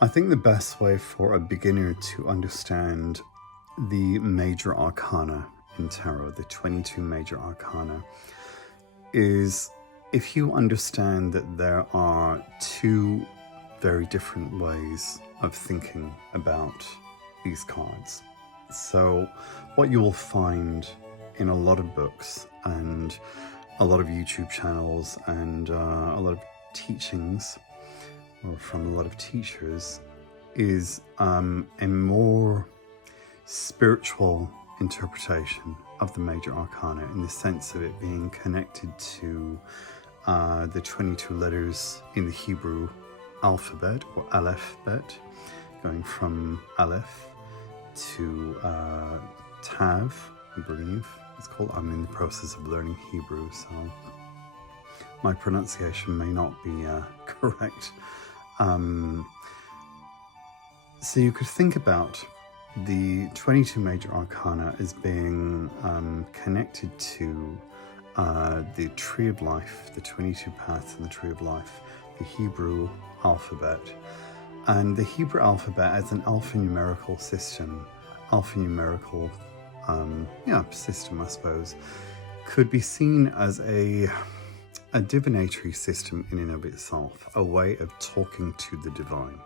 I think the best way for a beginner to understand the major arcana in tarot, the 22 major arcana, is if you understand that there are two very different ways of thinking about these cards. So what you will find in a lot of books and a lot of YouTube channels and a lot of teachings, or from a lot of teachers, is a more spiritual interpretation of the major arcana, in the sense of it being connected to the 22 letters in the Hebrew alphabet, or alphabet, going from Aleph to Tav, I believe it's called. I'm in the process of learning Hebrew, so my pronunciation may not be correct. So you could think about the 22 major arcana as being connected to the Tree of Life, the 22 paths in the Tree of Life, the Hebrew alphabet. And the Hebrew alphabet as an alphanumerical system, system, I suppose, could be seen as a divinatory system in and of itself, a way of talking to the divine,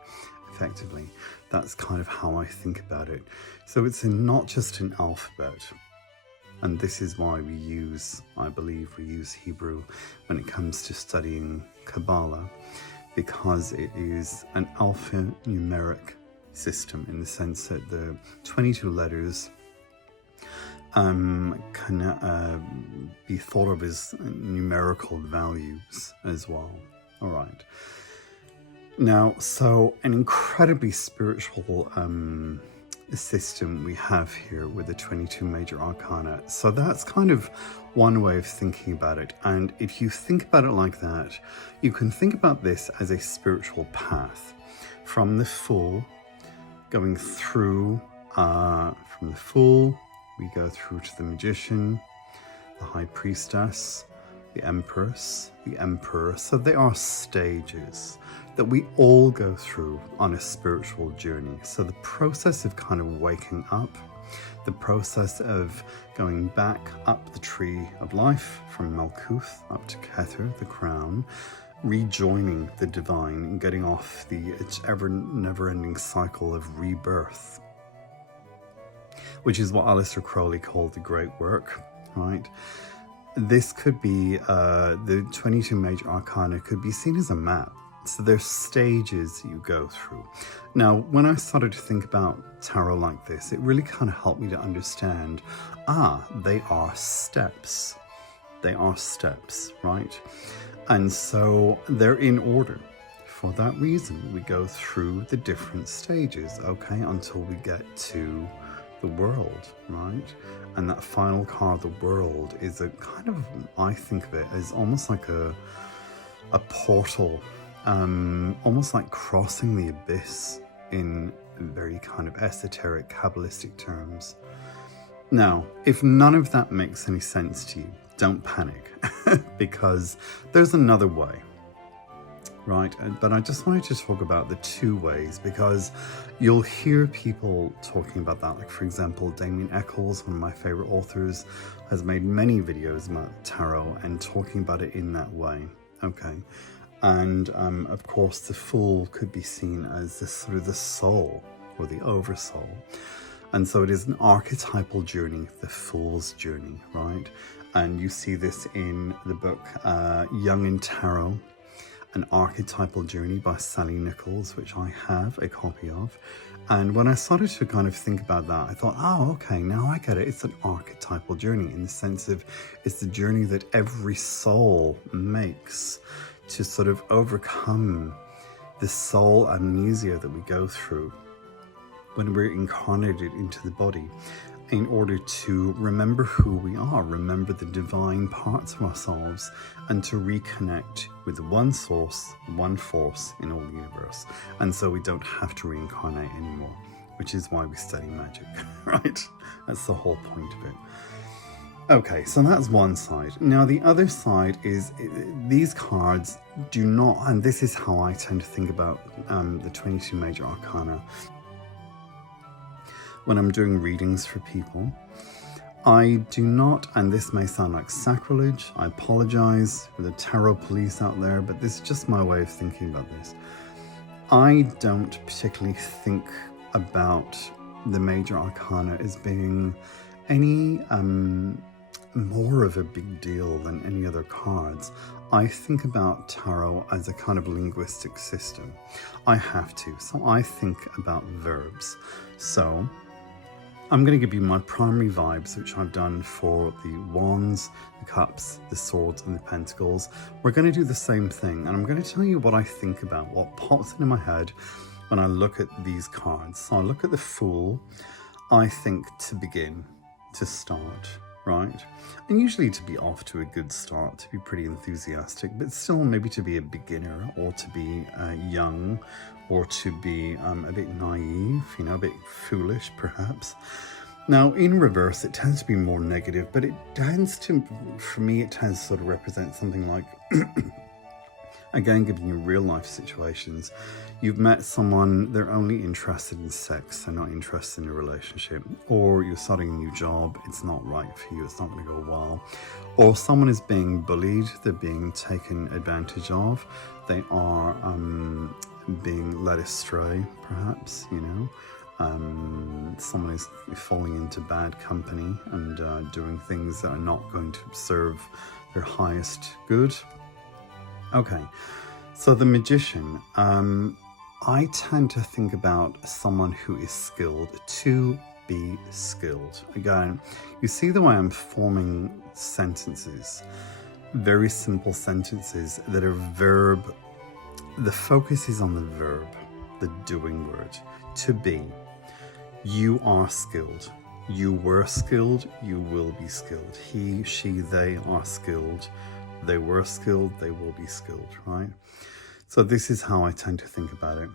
effectively. That's kind of how I think about it. So it's not just an alphabet, and this is why I believe we use Hebrew when it comes to studying Kabbalah, because it is an alphanumeric system, in the sense that the 22 letters can be thought of as numerical values as well. All right. Now, so an incredibly spiritual system we have here with the 22 major arcana. So that's kind of one way of thinking about it. And if you think about it like that, you can think about this as a spiritual path from the Fool, going through from the Fool, we go through to the Magician, the High Priestess, the Empress, the Emperor. So they are stages that we all go through on a spiritual journey. So the process of kind of waking up, the process of going back up the Tree of Life from Malkuth up to Kether, the crown, rejoining the divine and getting off the ever never-ending cycle of rebirth, which is what Aleister Crowley called the great work, right? This could be, the 22 major arcana could be seen as a map. So there's stages you go through. Now, when I started to think about tarot like this, it really kind of helped me to understand, they are steps. They are steps, right? And so they're in order. For that reason, we go through the different stages, okay, until we get to the world, right? And that final card, the world, is a kind of, I think of it as almost like a portal, almost like crossing the abyss in very kind of esoteric, Kabbalistic terms. Now, if none of that makes any sense to you, don't panic, because there's another way. Right, but I just wanted to talk about the two ways, because you'll hear people talking about that. Like, for example, Damien Eccles, one of my favorite authors, has made many videos about tarot and talking about it in that way. Okay, and of course, the Fool could be seen as this sort of the soul or the oversoul, and so it is an archetypal journey, the Fool's journey, right? And you see this in the book Young in Tarot, An Archetypal Journey by Sally Nichols, which I have a copy of. And when I started to kind of think about that, I thought, okay, now I get it. It's an archetypal journey, in the sense of it's the journey that every soul makes to sort of overcome the soul amnesia that we go through when we're incarnated into the body, in order to remember who we are, remember the divine parts of ourselves, and to reconnect with one source, one force in all the universe. And so we don't have to reincarnate anymore, which is why we study magic, right? That's the whole point of it. Okay, so that's one side. Now the other side is these cards do not, and this is how I tend to think about the 22 major arcana when I'm doing readings for people. I do not, and this may sound like sacrilege, I apologize for the tarot police out there, but this is just my way of thinking about this. I don't particularly think about the major arcana as being any more of a big deal than any other cards. I think about tarot as a kind of linguistic system. I have to. So I think about verbs. So I'm going to give you my primary vibes, which I've done for the wands, the cups, the swords, and the pentacles. We're going to do the same thing, and I'm going to tell you what I think about, what pops into my head when I look at these cards. So I look at the Fool. I think to begin, to start, right? And usually to be off to a good start, to be pretty enthusiastic, but still maybe to be a beginner, or to be young, or to be a bit naive, you know, a bit foolish perhaps. Now in reverse, it tends to be more negative, but it tends to, for me, it tends to sort of represent something like, again, giving you real life situations. You've met someone, they're only interested in sex, they're not interested in a relationship. Or you're starting a new job, it's not right for you, it's not going to go well. Or someone is being bullied, they're being taken advantage of, they are being led astray, perhaps, you know. Someone is falling into bad company and doing things that are not going to serve their highest good. Okay, so the Magician, I tend to think about someone who is skilled, to be skilled. Again, you see the way I'm forming sentences, very simple sentences that are verb. The focus is on the verb, the doing word, to be. You are skilled. You were skilled, you will be skilled. He, she, they are skilled. They were skilled, they will be skilled, right? So this is how I tend to think about it.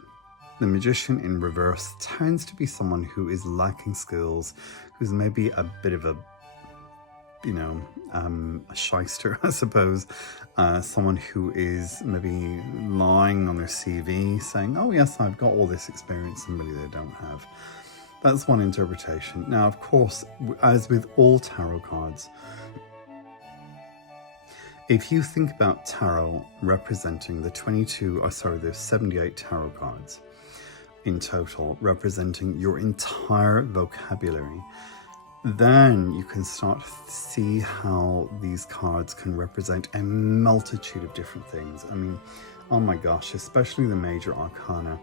The Magician in reverse tends to be someone who is lacking skills, who's maybe a bit of a, you know, a shyster, I suppose. Someone who is maybe lying on their CV saying, oh yes, I've got all this experience, and really they don't have. That's one interpretation. Now, of course, as with all tarot cards, if you think about tarot representing the 78 tarot cards in total, representing your entire vocabulary, then you can start to see how these cards can represent a multitude of different things. I mean, oh my gosh, especially the major arcana.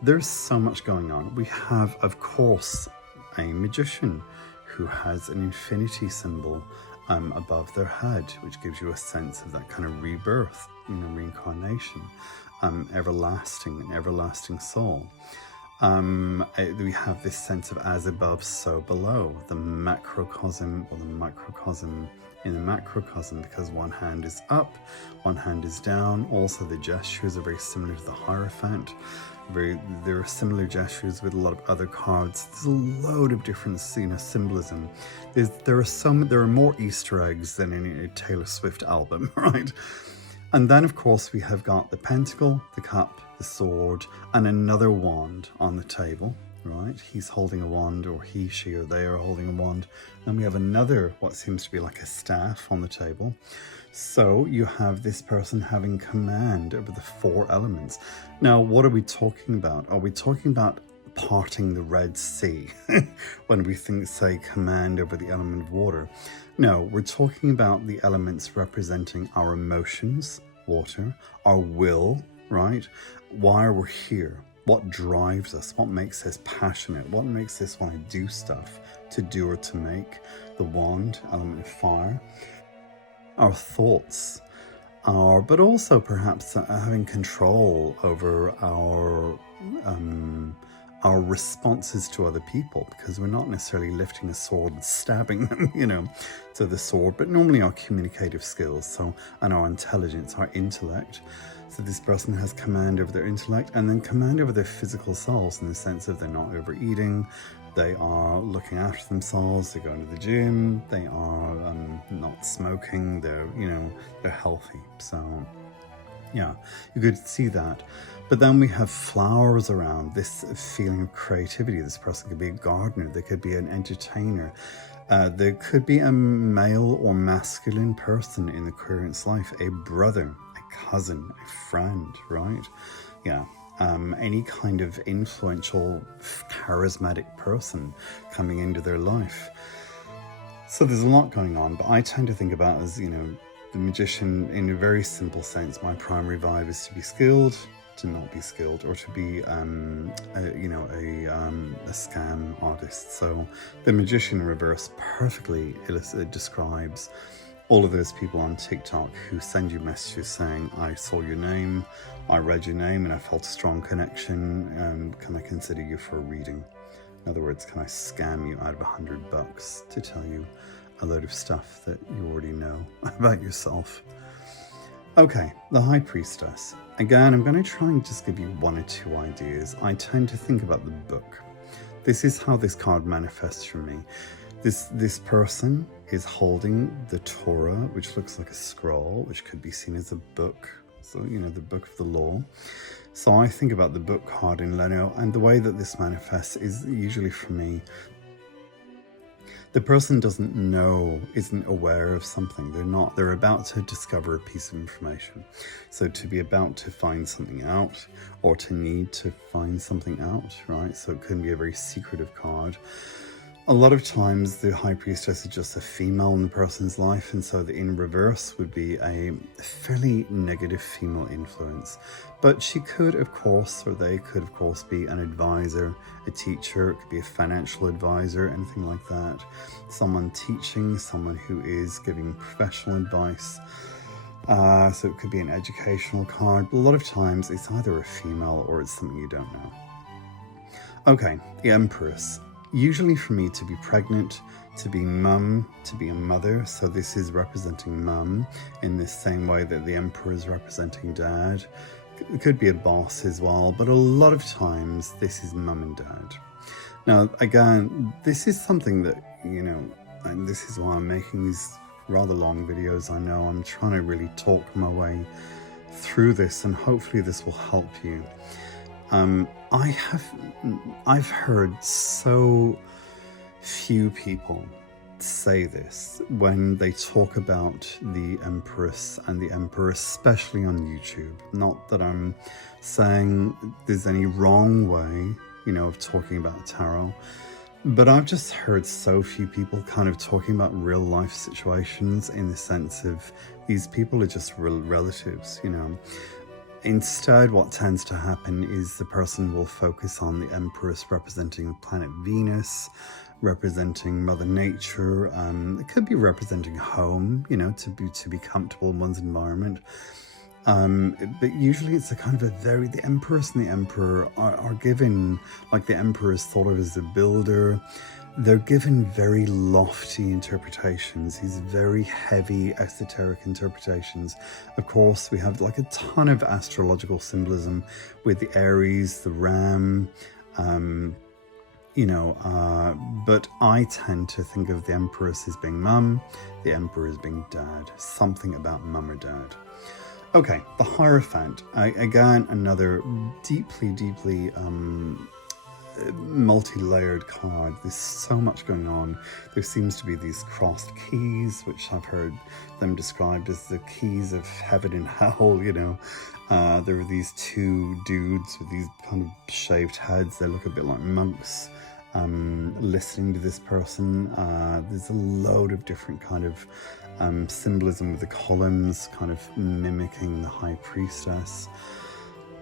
There's so much going on. We have, of course, a magician who has an infinity symbol above their head, which gives you a sense of that kind of rebirth, you know, reincarnation, an everlasting soul. We have this sense of as above, so below, the macrocosm, or the microcosm in the macrocosm, because one hand is up, one hand is down. Also, the gestures are very similar to the Hierophant. There are similar gestures with a lot of other cards. There's a load of different, you know, symbolism. There are more Easter eggs than in a Taylor Swift album, right? And then, of course, we have got the pentacle, the cup, the sword, and another wand on the table, right? He's holding a wand, or he, she, or they are holding a wand. Then we have another, what seems to be like a staff on the table. So you have this person having command over the 4 elements. Now, what are we talking about? Are we talking about parting the Red Sea when we say command over the element of water? No, we're talking about the elements representing our emotions, water, our will, right? Why we're here, what drives us, what makes us passionate, what makes us want to do stuff, to do or to make. The wand, element of fire. Our thoughts, but also perhaps having control over our responses to other people, because we're not necessarily lifting a sword and stabbing them, you know, to the sword, but normally our communicative skills, and our intelligence, our intellect. So this person has command over their intellect, and then command over their physical selves, in the sense of they're not overeating, they are looking after themselves, they're going to the gym, they are not smoking, they're, you know, they're healthy. So yeah, you could see that. But then we have flowers around, this feeling of creativity. This person could be a gardener, they could be an entertainer. There could be a male or masculine person in the current's life, a brother, a cousin, a friend, right? Yeah. Any kind of influential, charismatic person coming into their life. So there's a lot going on, but I tend to think about as, you know, the magician in a very simple sense. My primary vibe is to be skilled, to not be skilled, or to be, you know, a scam artist. So the magician in reverse perfectly describes all of those people on TikTok who send you messages saying, I saw your name, I read your name, and I felt a strong connection. Can I consider you for a reading? In other words, can I scam you out of $100 to tell you a load of stuff that you already know about yourself? Okay, the High Priestess. Again, I'm going to try and just give you one or two ideas. I tend to think about the book. This is how this card manifests for me. This person is holding the Torah, which looks like a scroll, which could be seen as a book. So, you know, the book of the law. So I think about the book card in Leno, and the way that this manifests is usually for me, the person doesn't know, isn't aware of something. They're about to discover a piece of information. So to be about to find something out, or to need to find something out, right? So it can be a very secretive card. A lot of times the High Priestess is just a female in the person's life, and so the in reverse would be a fairly negative female influence. But she could, of course, or they could, of course, be an advisor, a teacher, it could be a financial advisor, anything like that. Someone teaching, someone who is giving professional advice. So it could be an educational card. But a lot of times it's either a female or it's something you don't know. Okay, the Empress. Usually for me, to be pregnant, to be mum, to be a mother. So this is representing mum in the same way that the Emperor is representing dad. It could be a boss as well, but a lot of times this is mum and dad. Now, again, this is something that, you know, and this is why I'm making these rather long videos. I know I'm trying to really talk my way through this, and hopefully this will help you. I've heard so few people say this when they talk about the Empress and the Emperor, especially on YouTube. Not that I'm saying there's any wrong way, you know, of talking about tarot, but I've just heard so few people kind of talking about real life situations in the sense of these people are just relatives, you know. Instead, what tends to happen is the person will focus on the Empress representing the planet Venus, representing Mother Nature. It could be representing home, you know, to be comfortable in one's environment. But usually it's a kind of the Empress and the Emperor are given, like the Emperor is thought of as a builder. They're given very lofty interpretations, these very heavy esoteric interpretations. Of course, we have like a ton of astrological symbolism with the Aries, the Ram, you know, but I tend to think of the Empress as being mum, the Emperor as being dad, something about mum or dad. Okay, the Hierophant, again, another deeply multi-layered card. There's so much going on. There seems to be these crossed keys, which I've heard them described as the keys of heaven and hell, you know. There are these two dudes with these kind of shaved heads. They look a bit like monks, listening to this person. There's a load of different kind of symbolism with the columns, kind of mimicking the High Priestess.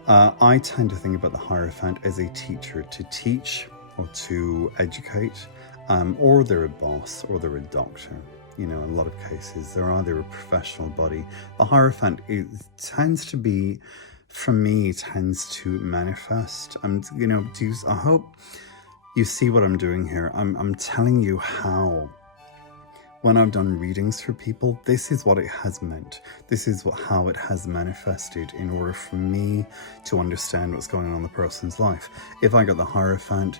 I tend to think about the Hierophant as a teacher, to teach or to educate, or they're a boss or they're a doctor. You know, in a lot of cases, they're either a professional body. The Hierophant tends to be, for me, tends to manifest. You know, I hope you see what I'm doing here. I'm telling you how. When I've done readings for people, this is what it has meant. This is how it has manifested in order for me to understand what's going on in the person's life. If I got the Hierophant,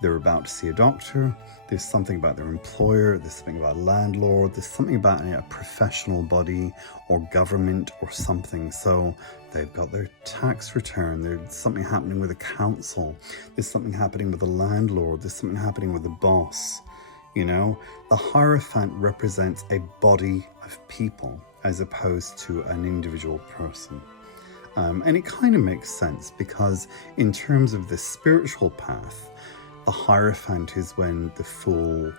they're about to see a doctor, there's something about their employer, there's something about a landlord, there's something about a professional body or government or something. So they've got their tax return, there's something happening with a council, there's something happening with a landlord, there's something happening with the boss. You know, the Hierophant represents a body of people as opposed to an individual person. And it kind of makes sense because in terms of the spiritual path, the Hierophant is when the Fool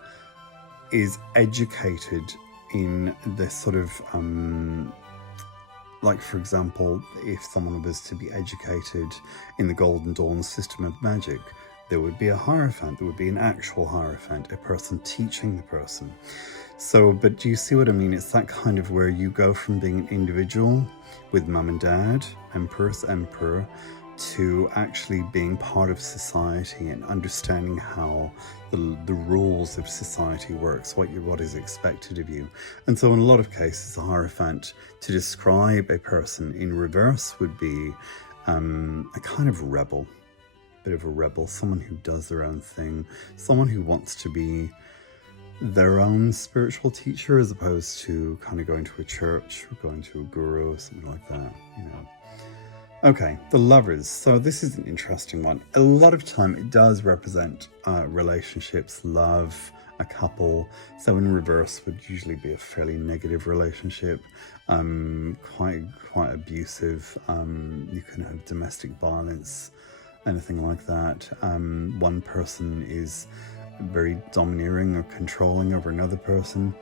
is educated in the sort of, like for example, if someone was to be educated in the Golden Dawn system of magic, there would be a Hierophant, there would be an actual Hierophant, a person teaching the person. So, but do you see what I mean? It's that kind of where you go from being an individual with mum and dad, empress, emperor, to actually being part of society and understanding how the rules of society works, what is expected of you. And so in a lot of cases, the Hierophant, to describe a person in reverse, would be a kind of rebel, bit of a rebel, someone who does their own thing, someone who wants to be their own spiritual teacher as opposed to kind of going to a church or going to a guru or something like that, you know. Okay, the Lovers. So this is an interesting one. A lot of time it does represent relationships, love, a couple. So in reverse would usually be a fairly negative relationship, quite abusive. You can have domestic violence, anything like that. One person is very domineering or controlling over another person.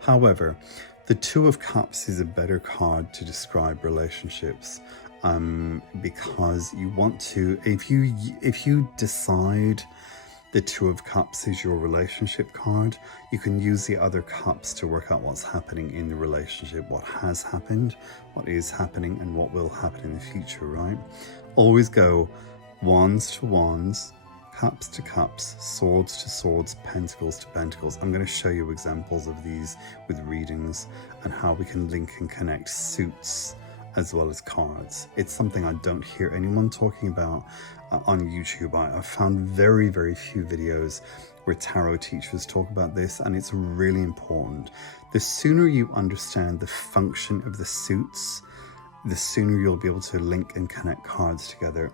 However, the Two of Cups is a better card to describe relationships, because you want to, if you decide the Two of Cups is your relationship card, you can use the other cups to work out what's happening in the relationship, what has happened, what is happening, and what will happen in the future, right? Always go wands to wands, cups to cups, swords to swords, pentacles to pentacles. I'm going to show you examples of these with readings and how we can link and connect suits as well as cards. It's something I don't hear anyone talking about on YouTube. I've found very, very few videos where tarot teachers talk about this, and it's really important. The sooner you understand the function of the suits, the sooner you'll be able to link and connect cards together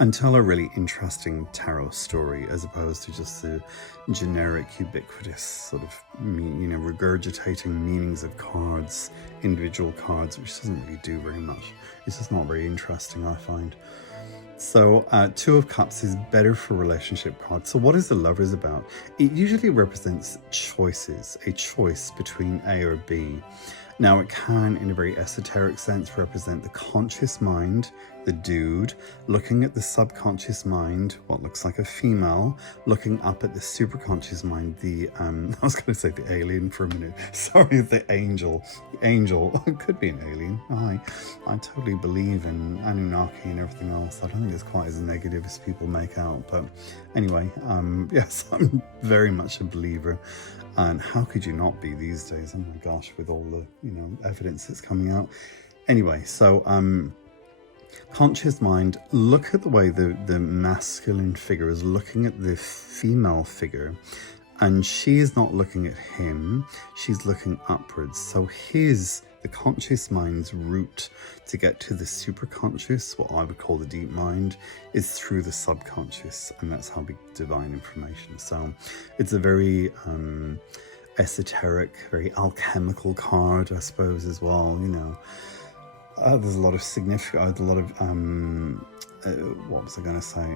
and tell a really interesting tarot story as opposed to just the generic, ubiquitous sort of, regurgitating meanings of cards, individual cards, which doesn't really do very much. It's just not very interesting, I find. So Two of Cups is better for relationship cards. So what is the Lovers about? It usually represents choices, a choice between A or B. Now it can, in a very esoteric sense, represent the conscious mind, the dude, looking at the subconscious mind, what looks like a female, looking up at the superconscious mind, the, I was going to say the alien for a minute. Sorry, the angel. The angel, it could be an alien. I totally believe in Anunnaki and everything else. I don't think it's quite as negative as people make out. But anyway, yes, I'm very much a believer. And how could you not be these days? Oh my gosh, with all the, evidence that's coming out. Anyway, so conscious mind, look at the way the masculine figure is looking at the female figure, and she is not looking at him, she's looking upwards. So the conscious mind's route to get to the superconscious, what I would call the deep mind, is through the subconscious, and that's how we divine information. So it's a very esoteric, very alchemical card, I suppose, as well. There's a lot of significant, a lot of what was I going to say?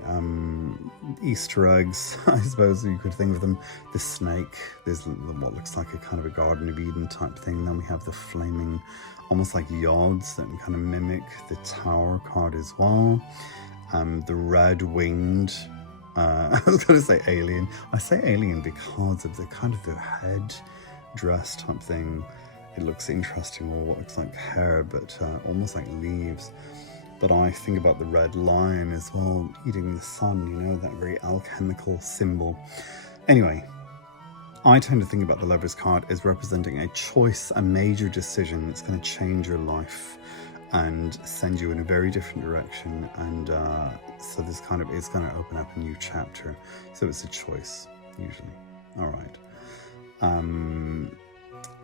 Easter eggs, I suppose you could think of them. The snake, there's what looks like a kind of a Garden of Eden type thing. Then we have the flaming, almost like yods that kind of mimic the Tower card as well. The red-winged, I was going to say alien. I say alien because of the kind of the head dress type thing. It looks interesting, or what looks like hair, but almost like leaves. But I think about the red lion as well, eating the sun, that very alchemical symbol. Anyway, I tend to think about the Lovers card as representing a choice, a major decision that's going to change your life. and send you in a very different direction. And so this kind of, it's going to open up a new chapter. So it's a choice, usually. All right.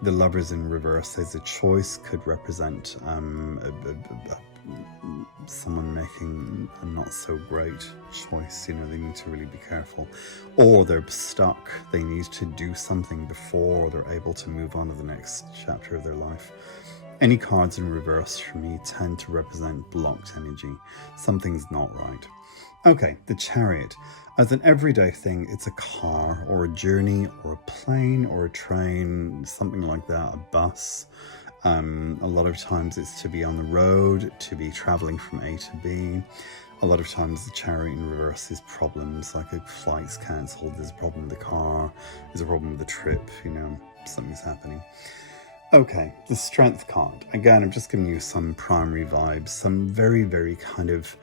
The Lovers in reverse says a choice could represent someone making a not so great choice. They need to really be careful, or they're stuck. They need to do something before they're able to move on to the next chapter of their life. Any cards in reverse for me tend to represent blocked energy. Something's not right. Okay, the Chariot. As an everyday thing, it's a car or a journey or a plane or a train, something like that, a bus. A lot of times it's to be on the road, to be traveling from A to B. A lot of times the Chariot in reverse is problems, like a flight's cancelled, there's a problem with the car, there's a problem with the trip, something's happening. Okay, the Strength card. Again, I'm just giving you some primary vibes, some very, very kind of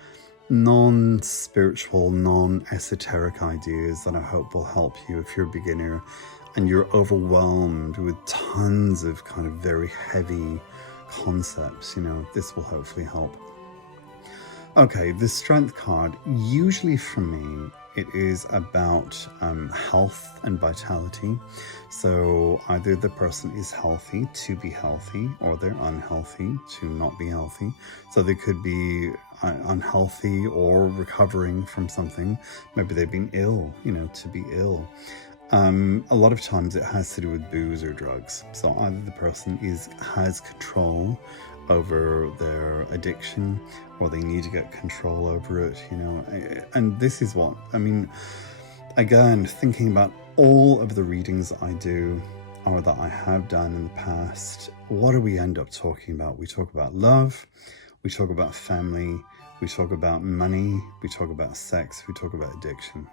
non-spiritual, non-esoteric ideas that I hope will help you if you're a beginner and you're overwhelmed with tons of kind of very heavy concepts. This will hopefully help. Okay, the Strength card, usually for me, it is about health and vitality. So either the person is healthy to be healthy, or they're unhealthy to not be healthy. So they could be unhealthy or recovering from something. Maybe they've been ill, to be ill. A lot of times it has to do with booze or drugs. So either the person has control over their addiction, or they need to get control over it, and this is what I mean. Again, thinking about all of the readings that I do or that I have done in the past, what do we end up talking about? We talk about love, we talk about family, we talk about money, we talk about sex, we talk about addiction.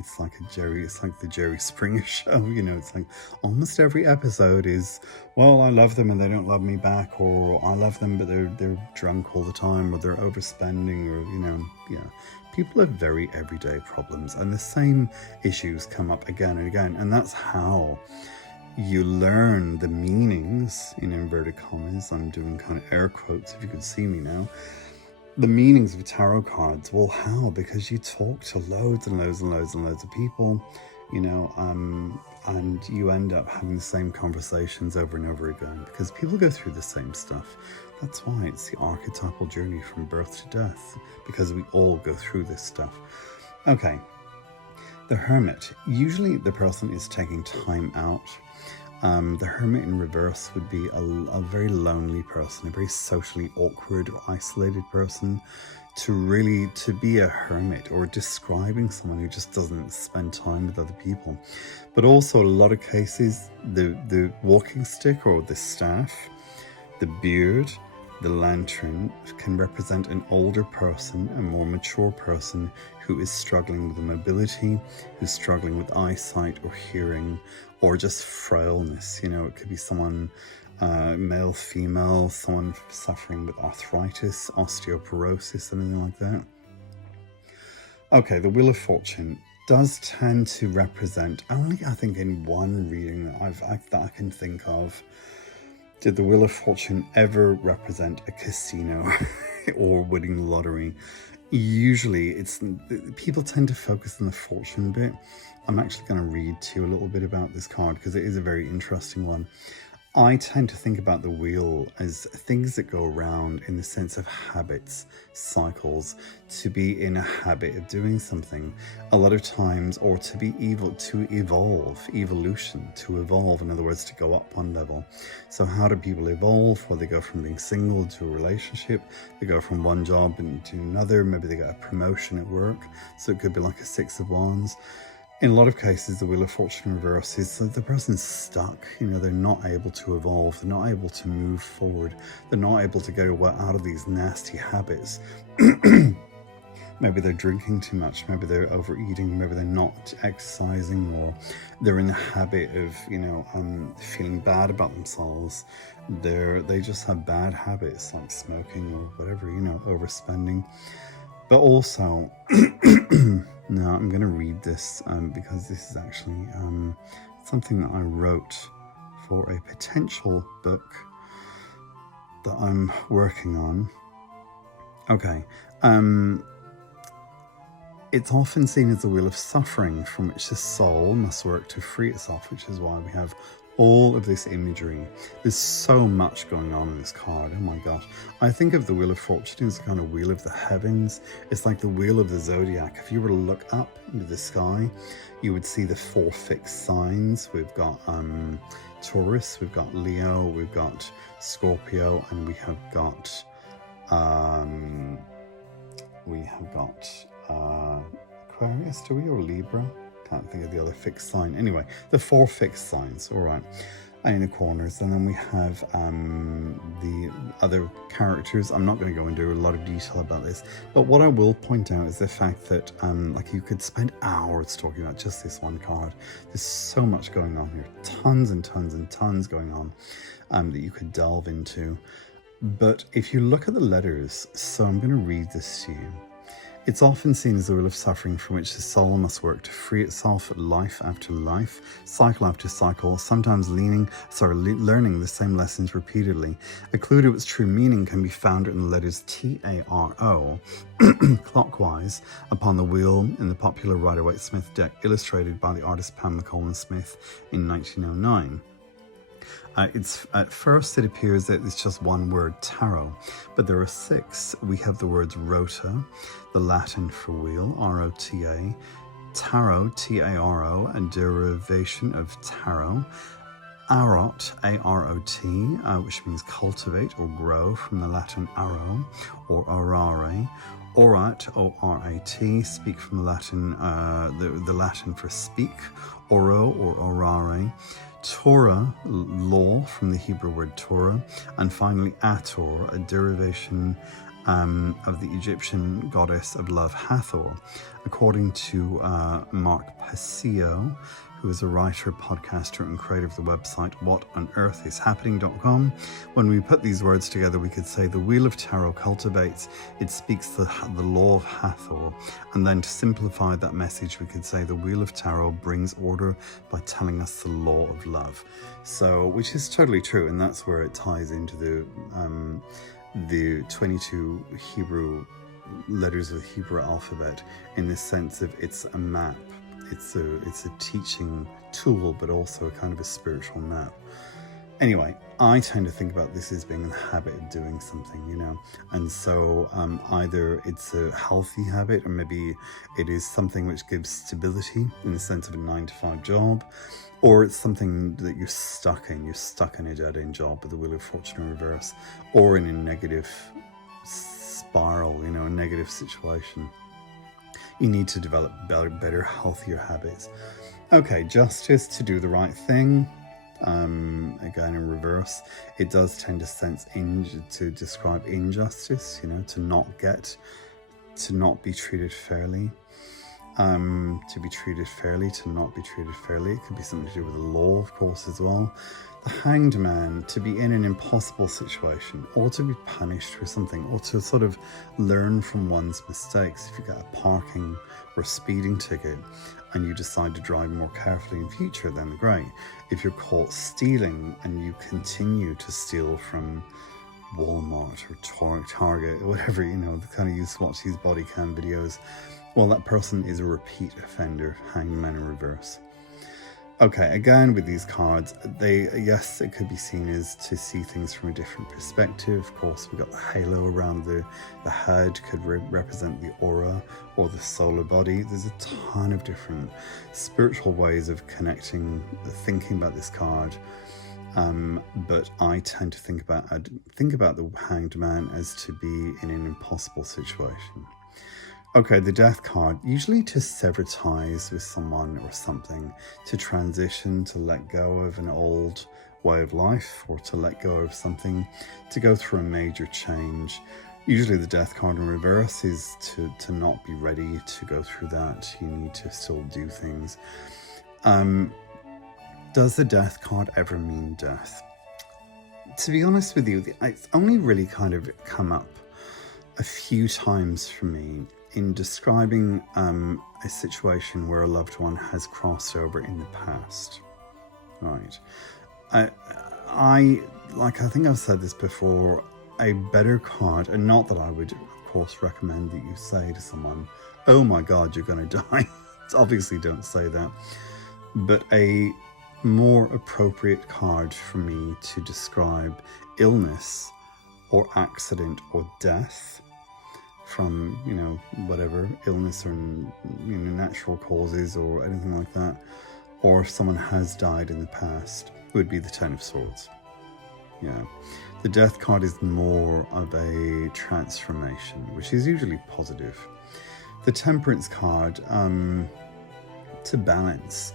It's like the Jerry Springer show, it's like almost every episode is, well, I love them and they don't love me back, or I love them but they're drunk all the time, or they're overspending, or people have very everyday problems, and the same issues come up again and again, and that's how you learn the meanings, in inverted commas. I'm doing kind of air quotes if you could see me now. The meanings of tarot cards. Well, how? Because you talk to loads and loads and loads and loads of people, and you end up having the same conversations over and over again, because people go through the same stuff. That's why it's the archetypal journey from birth to death, because we all go through this stuff. Okay, the Hermit. Usually the person is taking time out. The Hermit in reverse would be a very lonely person, a very socially awkward or isolated person. To be a hermit, or describing someone who just doesn't spend time with other people. But also, a lot of cases, the walking stick or the staff, the beard, the lantern can represent an older person, a more mature person who is struggling with mobility, who's struggling with eyesight or hearing, or just frailness. It could be someone, male, female, someone suffering with arthritis, osteoporosis, anything like that. Okay, the Wheel of Fortune does tend to represent, only I think in one reading that I can think of, did the Wheel of Fortune ever represent a casino or winning the lottery. Usually people tend to focus on the fortune bit. I'm actually going to read to you a little bit about this card because it is a very interesting one. I tend to think about the wheel as things that go around in the sense of habits, cycles, to be in a habit of doing something a lot of times, or to be evolution, to evolve, in other words, to go up one level. So how do people evolve? Well, they go from being single to a relationship, they go from one job into another, maybe they get a promotion at work, so it could be like a Six of Wands. In a lot of cases, the Wheel of Fortune reverse is that the person's stuck. They're not able to evolve. They're not able to move forward. They're not able to get out of these nasty habits. Maybe they're drinking too much. Maybe they're overeating. Maybe they're not exercising, or they're in the habit of, feeling bad about themselves. They just have bad habits like smoking or whatever, overspending. But also, now I'm going to read this because this is actually something that I wrote for a potential book. that I'm working on. Okay. It's often seen as the wheel of suffering from which the soul must work to free itself, which is why we have all of this imagery. There's so much going on in this card. Oh my gosh. I think of the Wheel of Fortune as a kind of wheel of the heavens. It's like the wheel of the zodiac. If you were to look up into the sky, you would see the 4 fixed signs. We've got Taurus, we've got Leo, we've got Scorpio, and we have got Aquarius, do we, or Libra? Can't think of the other fixed sign. Anyway, the 4 fixed signs, all right, and in the corners. And then we have the other characters. I'm not going to go into a lot of detail about this, but what I will point out is the fact that like you could spend hours talking about just this one card. There's so much going on here, tons and tons and tons going on that you could delve into. But if you look at the letters, so I'm going to read this to you. It's often seen as the wheel of suffering from which the soul must work to free itself life after life, cycle after cycle, sometimes learning the same lessons repeatedly. A clue to its true meaning can be found in the letters T-A-R-O, clockwise, upon the wheel in the popular Rider-Waite-Smith deck, illustrated by the artist Pamela Colman Smith in 1909. At first it appears that it's just one word, tarot, but there are 6. We have the words rota, the Latin for wheel, R-O-T-A, tarot, T-A-R-O, a derivation of tarot, arot, A-R-O-T, which means cultivate or grow, from the Latin aro or orare, orat, O-R-A-T, speak from the Latin, the Latin for speak, oro or orare, Torah, law, from the Hebrew word Torah, and finally Ator, a derivation of the Egyptian goddess of love Hathor. According to Mark Passio, who is a writer, podcaster, and creator of the website whatonearthishappening.com, when we put these words together, we could say the Wheel of Tarot cultivates, it speaks the law of Hathor. And then to simplify that message, we could say the Wheel of Tarot brings order by telling us the law of love. So, which is totally true, and that's where it ties into the 22 Hebrew letters of the Hebrew alphabet, in the sense of it's a map. It's a teaching tool, but also a kind of a spiritual map. Anyway, I tend to think about this as being in the habit of doing something, you know, and so either it's a healthy habit, or maybe it is something which gives stability in the sense of a 9-to-5 job, or it's something that you're stuck in a dead-end job with the Wheel of Fortune in reverse, or in a negative spiral, you know, a negative situation. You need to develop better, healthier habits. Okay, justice, to do the right thing. Again, in reverse, it does tend to describe injustice, you know, to not be treated fairly. To be treated fairly, to not be treated fairly. It could be something to do with the law, of course, as well. The Hanged Man, to be in an impossible situation, or to be punished for something, or to sort of learn from one's mistakes. If you get a parking or a speeding ticket and you decide to drive more carefully in future, then great. If you're caught stealing and you continue to steal from Walmart or Target or whatever, you know, the kind of you watch these body cam videos, well, that person is a repeat offender, Hanged Man in reverse. Okay, again, with these cards, yes, it could be seen as to see things from a different perspective. Of course, we've got the halo around the head, could represent the aura or the solar body. There's a ton of different spiritual ways of thinking about this card. But I tend to think about the Hanged Man as to be in an impossible situation. Okay, the Death card, usually to sever ties with someone or something, to transition, to let go of an old way of life, or to let go of something, to go through a major change. Usually the Death card in reverse is to not be ready to go through that. You need to still do things. Does the Death card ever mean death? To be honest with you, it's only really kind of come up a few times for me in describing a situation where a loved one has crossed over in the past. Right. I think I've said this before, a better card, and not that I would, of course, recommend that you say to someone, oh my God, you're going to die. Obviously don't say that. But a more appropriate card for me to describe illness or accident or death from, you know, whatever, illness or, you know, natural causes or anything like that, or if someone has died in the past, would be the Ten of Swords. Yeah. The Death card is more of a transformation, which is usually positive. The Temperance card, to balance,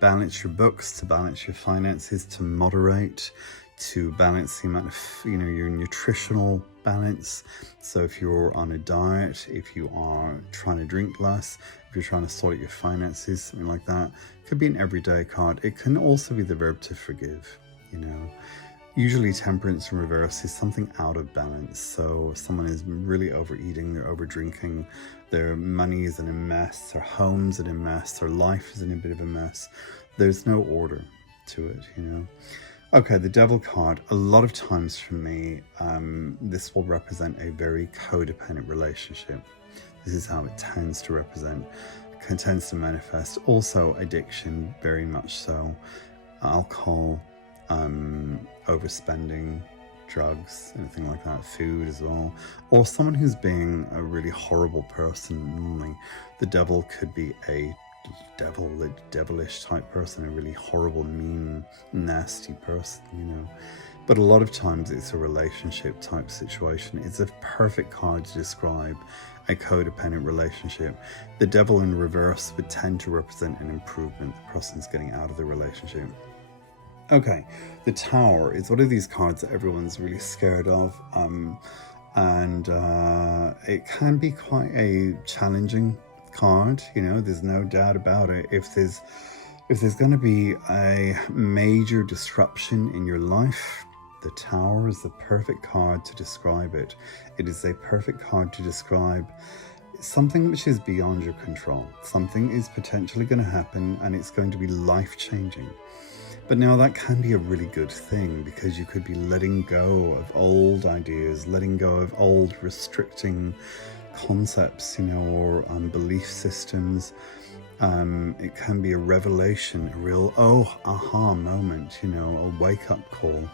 balance your books, to balance your finances, to moderate, to balance the amount of, you know, your nutritional balance. So if you're on a diet, if you are trying to drink less, if you're trying to sort out your finances, something like that, it could be an everyday card. It can also be the verb to forgive, you know. Usually Temperance in reverse is something out of balance. So someone is really overeating, they're over drinking, their money is in a mess, their home's in a mess, their life is in a bit of a mess. There's no order to it, you know. Okay, the Devil card, a lot of times for me, this will represent a very codependent relationship. This is how it tends to represent, tends to manifest. Also addiction, very much so. Alcohol, overspending, drugs, anything like that, food as well, or someone who's being a really horrible person. Normally the devil could be a devilish type person, a really horrible, mean, nasty person, you know. But a lot of times it's a relationship type situation. It's a perfect card to describe a codependent relationship. The devil in reverse would tend to represent an improvement. The person's getting out of the relationship. Okay, the Tower is one of these cards that everyone's really scared of, and it can be quite a challenging card, you know, there's no doubt about it. If there's going to be a major disruption in your life, the Tower is the perfect card to describe it. It is a perfect card to describe something which is beyond your control. Something is potentially going to happen and it's going to be life-changing. But now that can be a really good thing, because you could be letting go of old ideas, letting go of old restricting concepts, you know, or belief systems. It can be a revelation, a real aha moment, you know, a wake-up call.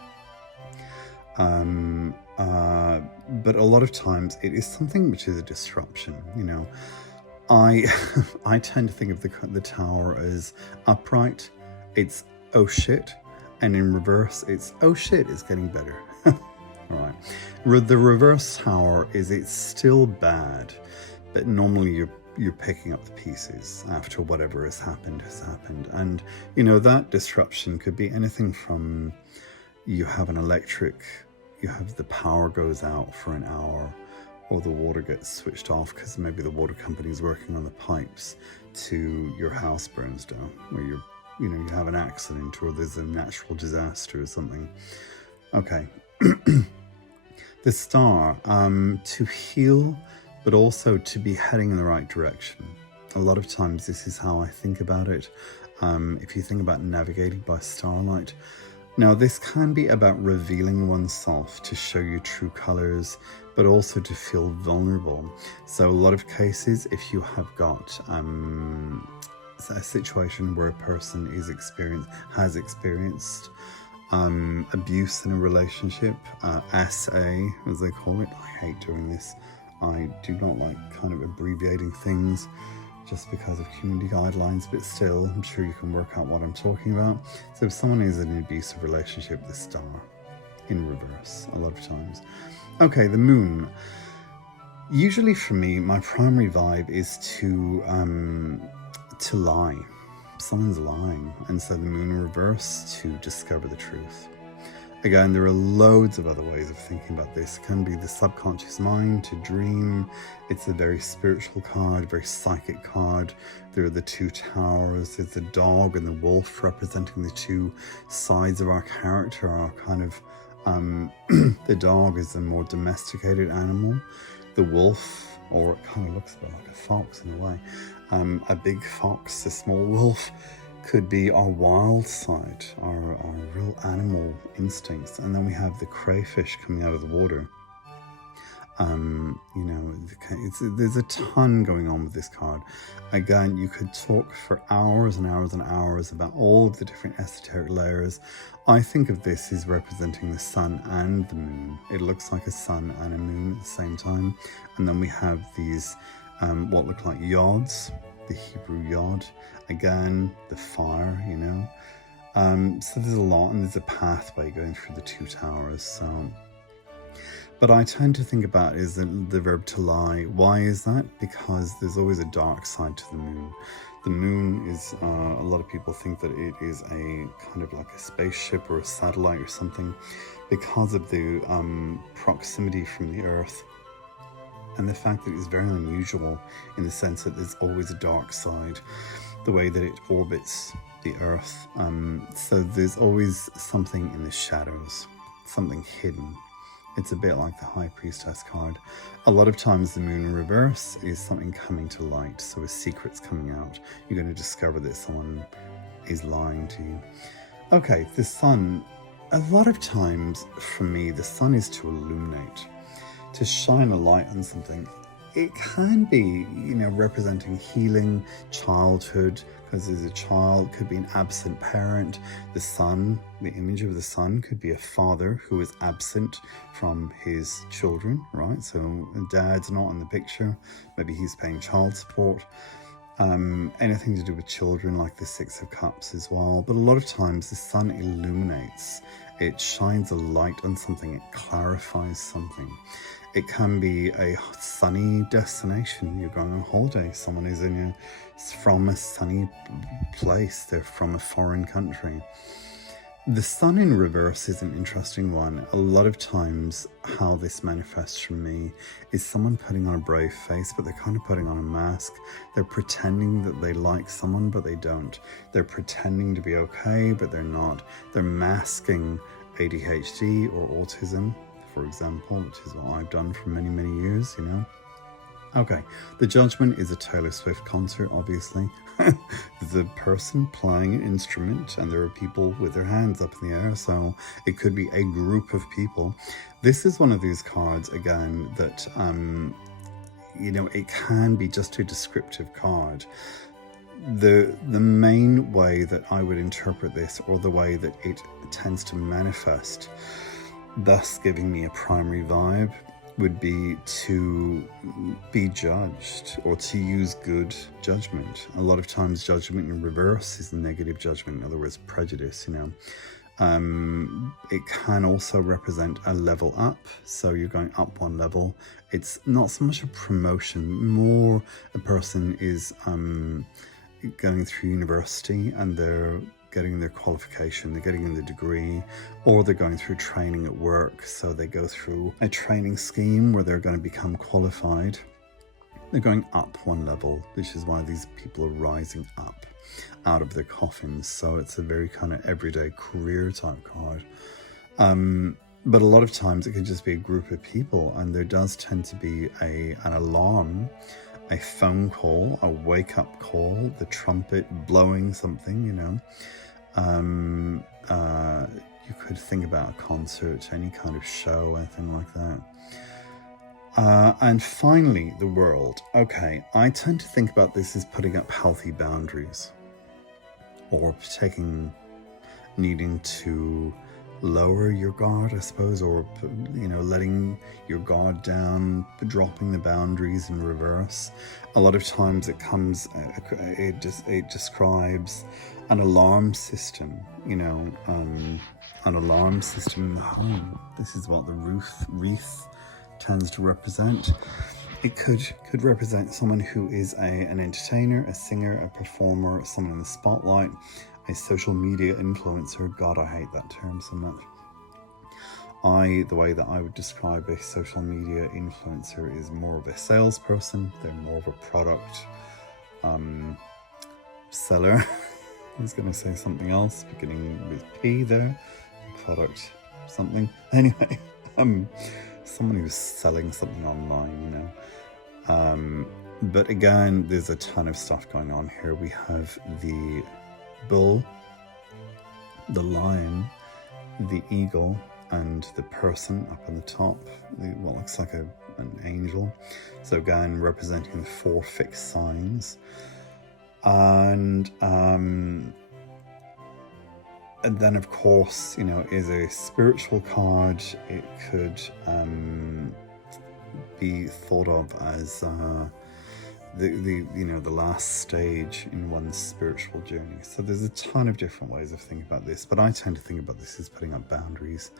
But a lot of times it is something which is a disruption, you know. I tend to think of the Tower as upright. It's oh shit, and in reverse it's oh shit, it's getting better. All right. The reverse Tower is it's still bad, but normally you're picking up the pieces after whatever has happened. And you know, that disruption could be anything from you have the power goes out for an hour, or the water gets switched off because maybe the water company is working on the pipes, to your house burns down, where you have an accident, or there's a natural disaster or something. Okay. The Star, to heal, but also to be heading in the right direction. A lot of times this is how I think about it. If you think about navigating by starlight, now this can be about revealing oneself to show your true colors, but also to feel vulnerable. So a lot of cases, if you have got a situation where a person has experienced abuse in a relationship, SA as they call it. I hate doing this. I do not like kind of abbreviating things just because of community guidelines, but still, I'm sure you can work out what I'm talking about. So if someone is in an abusive relationship, the Star in reverse a lot of times. Okay, the Moon. Usually for me, my primary vibe is to lie. Someone's lying, and so the Moon in reverse to discover the truth. Again, there are loads of other ways of thinking about this. It can be the subconscious mind, to dream. It's a very spiritual card, very psychic card. There are the two towers. There's the dog and the wolf representing the two sides of our character. Our kind of the dog is a more domesticated animal. The wolf, or it kind of looks a bit like a fox in a way. A big fox, a small wolf, could be our wild side, our real animal instincts. And then we have the crayfish coming out of the water. You know, there's a ton going on with this card. Again, you could talk for hours and hours and hours about all of the different esoteric layers. I think of this as representing the sun and the moon. It looks like a sun and a moon at the same time. And then we have these, what look like yods, the Hebrew yod. Again, the fire, you know. So there's a lot, and there's a pathway going through the two towers. So, but I tend to think about it as the verb to lie. Why is that? Because there's always a dark side to the moon. The moon is, a lot of people think that it is a kind of like a spaceship or a satellite or something, because of the proximity from the Earth. And the fact that it's very unusual in the sense that there's always a dark side, the way that it orbits the Earth. So there's always something in the shadows, something hidden. It's a bit like the High Priestess card. A lot of times the moon in reverse is something coming to light, so a secret's coming out. You're going to discover that someone is lying to you. Okay, the sun. A lot of times, for me, the sun is to illuminate, to shine a light on something. It can be, you know, representing healing, childhood, because there's a child, could be an absent parent. The sun, the image of the sun, could be a father who is absent from his children, right? So dad's not in the picture. Maybe he's paying child support. Anything to do with children, like the Six of Cups as well. But a lot of times the sun illuminates. It shines a light on something. It clarifies something. It can be a sunny destination. You're going on holiday. Someone is from a sunny place. They're from a foreign country. The sun in reverse is an interesting one. A lot of times how this manifests from me is someone putting on a brave face, but they're kind of putting on a mask. They're pretending that they like someone, but they don't. They're pretending to be okay, but they're not. They're masking ADHD or autism, for example, which is what I've done for many, many years, you know. Okay, the Judgment is a Taylor Swift concert, obviously. There's a person playing an instrument and there are people with their hands up in the air, so it could be a group of people. This is one of these cards, again, that, you know, it can be just a descriptive card. The main way that I would interpret this, or the way that it tends to manifest, thus giving me a primary vibe, would be to be judged, or to use good judgment. A lot of times judgment in reverse is negative judgment, in other words, prejudice, you know. It can also represent a level up, so you're going up one level. It's not so much a promotion, more a person is going through university and they're getting their qualification, they're getting the degree, or they're going through training at work. So they go through a training scheme where they're going to become qualified. They're going up one level, which is why these people are rising up out of their coffins. So it's a very kind of everyday career type card. But a lot of times it can just be a group of people, and there does tend to be an alarm, a phone call, a wake-up call, the trumpet blowing something, you know. You could think about a concert, any kind of show, anything like that. And finally, the world. Okay, I tend to think about this as putting up healthy boundaries, or needing to lower your guard, I suppose, or, you know, letting your guard down, dropping the boundaries in reverse. A lot of times it describes an alarm system, you know, an alarm system in the home. This is what the wreath tends to represent. It could represent someone who is an entertainer, a singer, a performer, someone in the spotlight, a social media influencer. God, I hate that term so much. The way that I would describe a social media influencer is more of a salesperson. They're more of a product seller. I was going to say something else beginning with P there. Product something. Anyway, someone who's selling something online, you know. But again, there's a ton of stuff going on here. We have the bull, the lion, the eagle, and the person up on the top, what looks like an angel. So again, representing the 4 fixed signs. And then of course, you know, is a spiritual card. It could be thought of as the last stage in one's spiritual journey. So there's a ton of different ways of thinking about this, but I tend to think about this as putting up boundaries,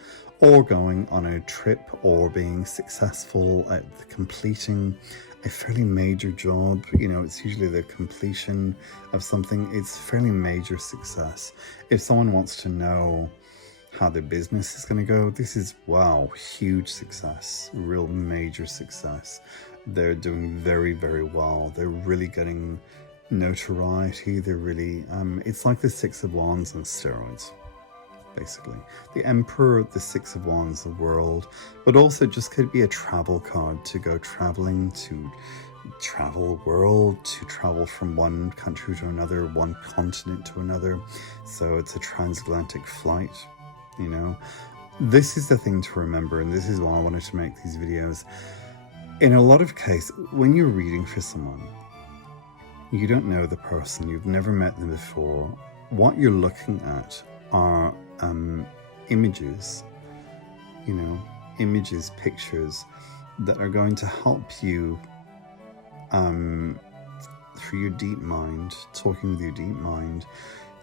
or going on a trip, or being successful at completing a fairly major job. You know, it's usually the completion of something. It's fairly major success. If someone wants to know how their business is going to go, this is, wow, huge success, real major success. They're doing very, very well. They're really getting notoriety. They're really, it's like the 6 of Wands on steroids, basically. The Emperor, the 6 of Wands, the world, but also just could be a travel card to go traveling, to travel the world, to travel from one country to another, one continent to another. So it's a transatlantic flight, you know. This is the thing to remember, and this is why I wanted to make these videos. In a lot of cases, when you're reading for someone, you don't know the person, you've never met them before. What you're looking at are images, you know, images, pictures that are going to help you through your deep mind, talking with your deep mind,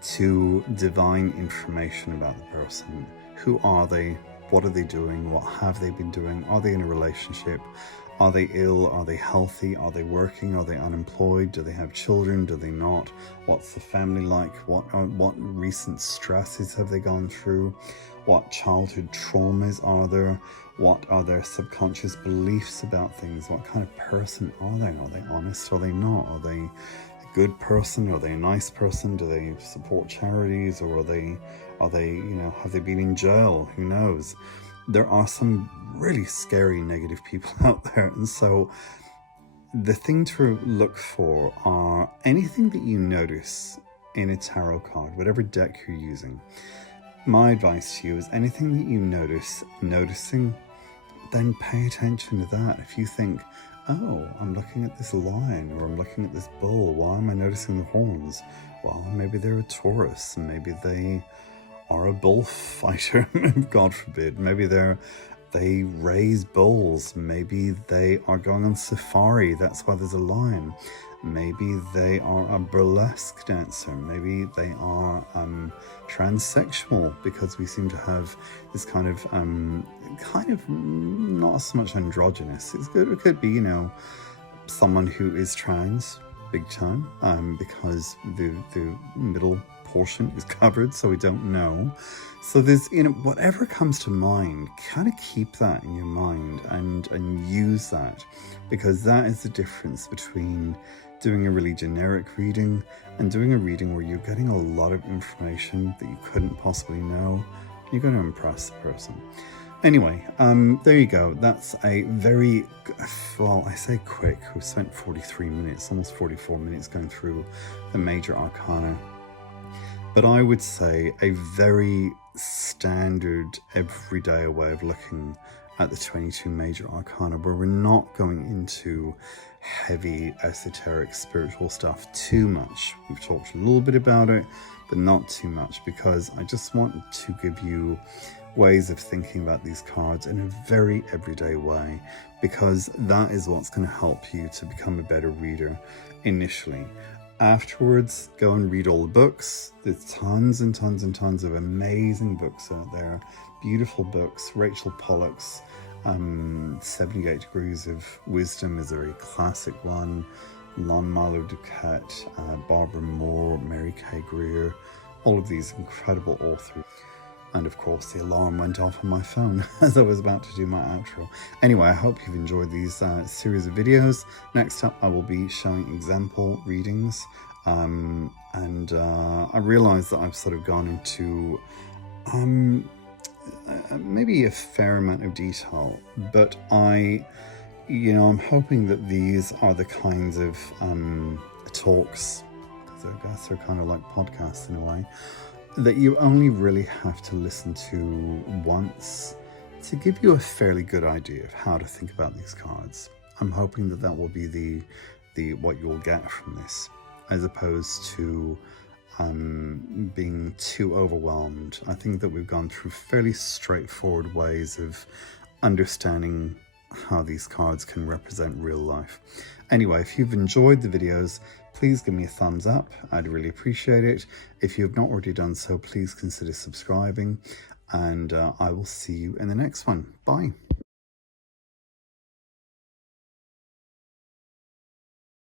to divine information about the person. Who are they? What are they doing? What have they been doing? Are they in a relationship? Are they ill? Are they healthy? Are they working? Are they unemployed? Do they have children? Do they not? What's the family like? What recent stresses have they gone through? What childhood traumas are there? What are their subconscious beliefs about things? What kind of person are they? Are they honest? Are they not? Are they a good person? Are they a nice person? Do they support charities? Or are they, you know, have they been in jail? Who knows? There are some really scary negative people out there. And so the thing to look for are anything that you notice in a tarot card, whatever deck you're using. My advice to you is anything that you noticing, then pay attention to that. If you think, oh, I'm looking at this lion, or I'm looking at this bull, why am I noticing the horns? Well, maybe they're a Taurus, and maybe they are a bullfighter, God forbid. Maybe they raise bulls. Maybe they are going on safari, that's why there's a lion. Maybe they are a burlesque dancer. Maybe they are transsexual, because we seem to have this kind of not so much androgynous. It could be, you know, someone who is trans, big time, because the middle portion is covered, so we don't know. So there's, you know, whatever comes to mind, kind of keep that in your mind and use that, because that is the difference between doing a really generic reading and doing a reading where you're getting a lot of information that you couldn't possibly know. You're going to impress the person. Anyway, there you go. That's a very, well, I say quick. We've spent 43 minutes, almost 44 minutes going through the major arcana. But I would say a very standard, everyday way of looking at the 22 major arcana, where we're not going into heavy, esoteric, spiritual stuff too much. We've talked a little bit about it, but not too much, because I just want to give you ways of thinking about these cards in a very everyday way, because that is what's going to help you to become a better reader initially. Afterwards, go and read all the books. There's tons and tons and tons of amazing books out there, beautiful books. Rachel Pollack's 78 Degrees of Wisdom is a very classic one. Lon Milo Duquette, Barbara Moore, Mary K. Greer, all of these incredible authors. And of course, the alarm went off on my phone as I was about to do my outro. Anyway, I hope you've enjoyed these series of videos. Next up, I will be showing example readings. I realize that I've sort of gone into maybe a fair amount of detail, but I'm hoping that these are the kinds of talks So I guess they're kind of like podcasts in a way, that you only really have to listen to once to give you a fairly good idea of how to think about these cards. I'm hoping that that will be the what you'll get from this, as opposed to being too overwhelmed. I think that we've gone through fairly straightforward ways of understanding how these cards can represent real life. Anyway, if you've enjoyed the videos, please give me a thumbs up. I'd really appreciate it. If you have not already done so, please consider subscribing, and I will see you in the next one. Bye.